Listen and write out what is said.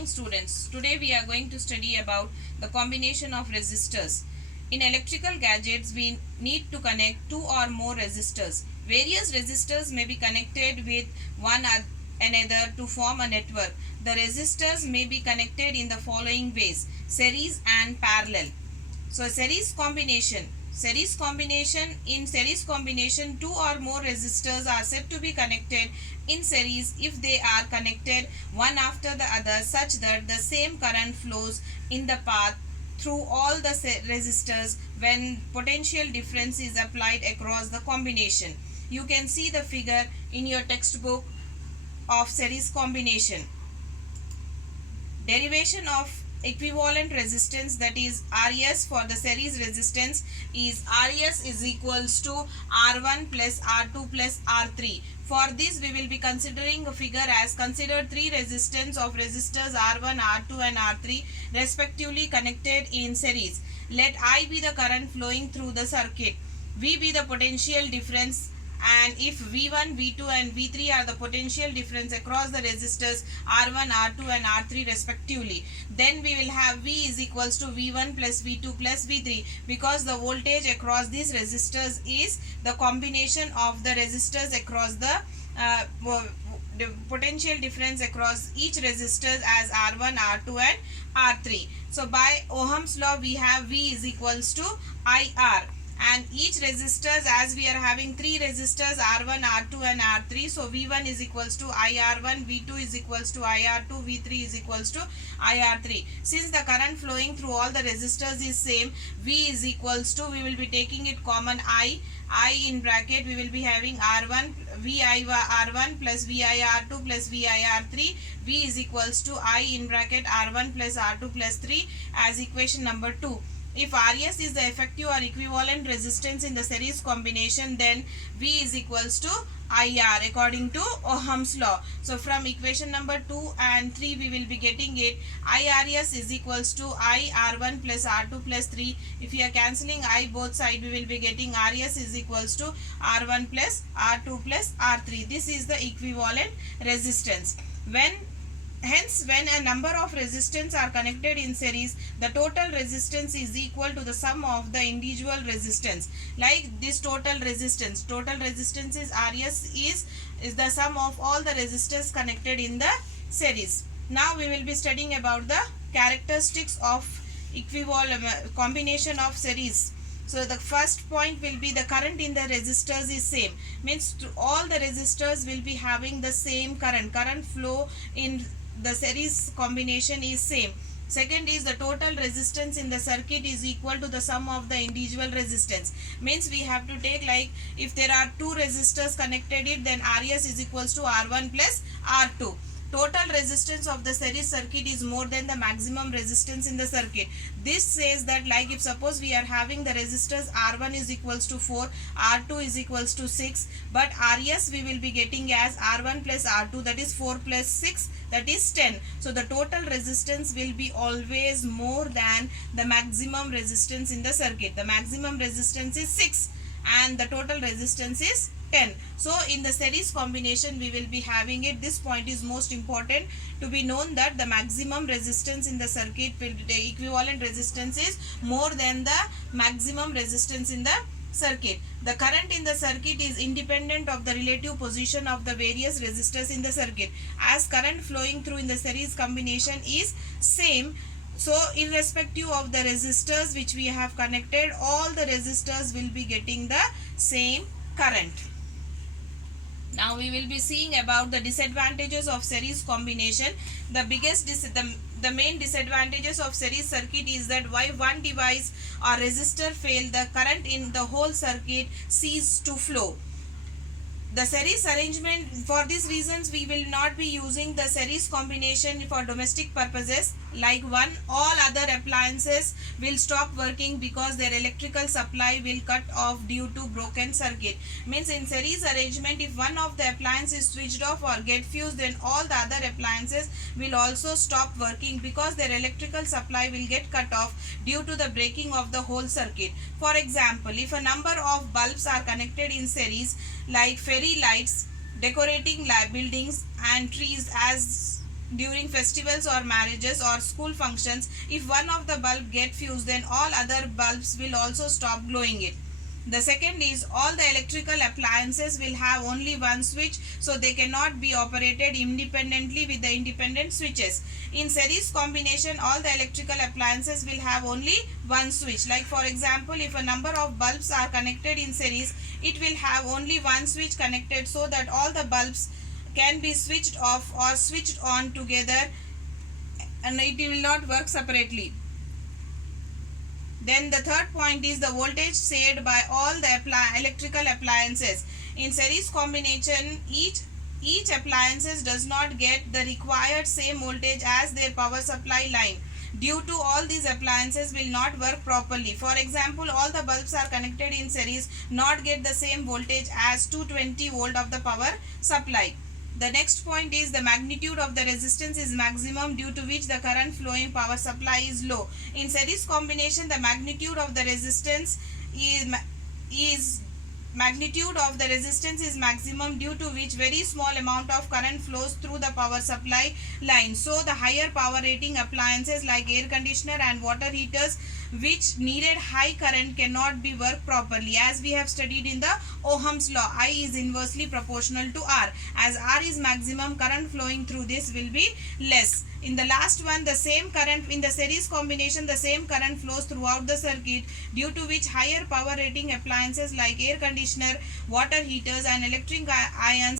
morning students. Today we are going to study about the combination of resistors. In electrical gadgets we need to connect two or more resistors. Various resistors may be connected with one another to form a network. The resistors may be connected in the following ways: series and parallel. So series combination, in series combination two or more resistors are said to be connected in series if they are connected one after the other such that the same current flows in the path through all the resistors when potential difference is applied across the combination. You can see the figure in your textbook of series combination. Derivation of equivalent resistance, that is RS, for the series resistance is RS is equals to R1 plus R2 plus R3. For this we will be considering a figure as consider three resistance of resistors R1, R2 and R3 respectively connected in series. Let I be the current flowing through the circuit, V be the potential difference, and if V1, V2 and V3 are the potential difference across the resistors R1, R2 and R3 respectively, then we will have V is equals to V1 plus V2 plus V3, because the voltage across these resistors is the combination of the resistors across the potential difference across each resistors as R1, R2 and R3. So by Ohm's law we have V is equals to IR, and each resistors, as we are having three resistors R1, R2 and R3, so V1 is equals to IR1, V2 is equals to IR2, V3 is equals to IR3. Since the current flowing through all the resistors is same, V is equals to, we will be taking it common I in bracket, we will be having R1 VIR1 plus VIR2 plus VIR3. V is equals to I in bracket R1 plus R2 plus 3 as equation number 2. If RS is the effective or equivalent resistance in the series combination, then V is equals to IR according to Ohm's law. So from equation number 2 and 3 we will be getting it IRS is equals to IR1 plus R2 plus 3. If we are cancelling I both side, we will be getting RS is equals to R1 plus R2 plus R3. This is the equivalent resistance. Hence, when a number of resistance are connected in series, the total resistance is equal to the sum of the individual resistance. Like this total resistance is RS is the sum of all the resistors connected in the series. Now we will be studying about the characteristics of equivalent combination of series. So the first point will be the current in the resistors is same, means all the resistors will be having the same current flow in the series combination is same. Second is the total resistance in the circuit is equal to the sum of the individual resistance, means we have to take, like if there are two resistors connected it, then RS is equals to R1 plus R2. Total resistance of the series circuit is more than the maximum resistance in the circuit. This says that, like if suppose we are having the resistors R1 is equals to 4, R2 is equals to 6, but RS we will be getting as R1 plus R2, that is 4 plus 6, that is 10. So the total resistance will be always more than the maximum resistance in the circuit. The maximum resistance is 6 and the total resistance is 10. So in the series combination we will be having it. This point is most important to be known, that the maximum resistance in the circuit will be, the equivalent resistance is more than the maximum resistance in the circuit. The current in the circuit is independent of the relative position of the various resistors in the circuit, as current flowing through in the series combination is same. So irrespective of the resistors which we have connected, all the resistors will be getting the same current. Now we will be seeing about the disadvantages of series combination. The main disadvantages of series circuit is that why one device or resistor fail, the current in the whole circuit cease to flow. The series arrangement, for these reasons we will not be using the series combination for domestic purposes. Like one, all other appliances will stop working because their electrical supply will cut off due to broken circuit. Means in series arrangement, if one of the appliance is switched off or get fused, then all the other appliances will also stop working because their electrical supply will get cut off due to the breaking of the whole circuit. For example, if a number of bulbs are connected in series, like fairy lights decorating buildings and trees, as during festivals or marriages or school functions, if one of the bulb get fused, then all other bulbs will also stop glowing it. The second is all the electrical appliances will have only one switch, so they cannot be operated independently with the independent switches. In series combination, all the electrical appliances will have only one switch. Like for example, if a number of bulbs are connected in series, it will have only one switch connected, so that all the bulbs can be switched off or switched on together, and it will not work separately. Then the third point is the voltage saved by all the electrical appliances. In series combination, each appliances does not get the required same voltage as their power supply line. Due to all these appliances will not work properly. For example, all the bulbs are connected in series, not get the same voltage as 220 volt of the power supply. The next point is the magnitude of the resistance is maximum, due to which the current flowing power supply is low. In series combination, the magnitude of the resistance is maximum, due to which very small amount of current flows through the power supply line. So the higher power rating appliances like air conditioner and water heaters, which needed high current, cannot be worked properly. As we have studied in the Ohm's law, I is inversely proportional to R. As R is maximum, current flowing through this will be less. In the last one, the same current in the series combination, the same current flows throughout the circuit, due to which higher power rating appliances like air conditioner, water heaters and electric irons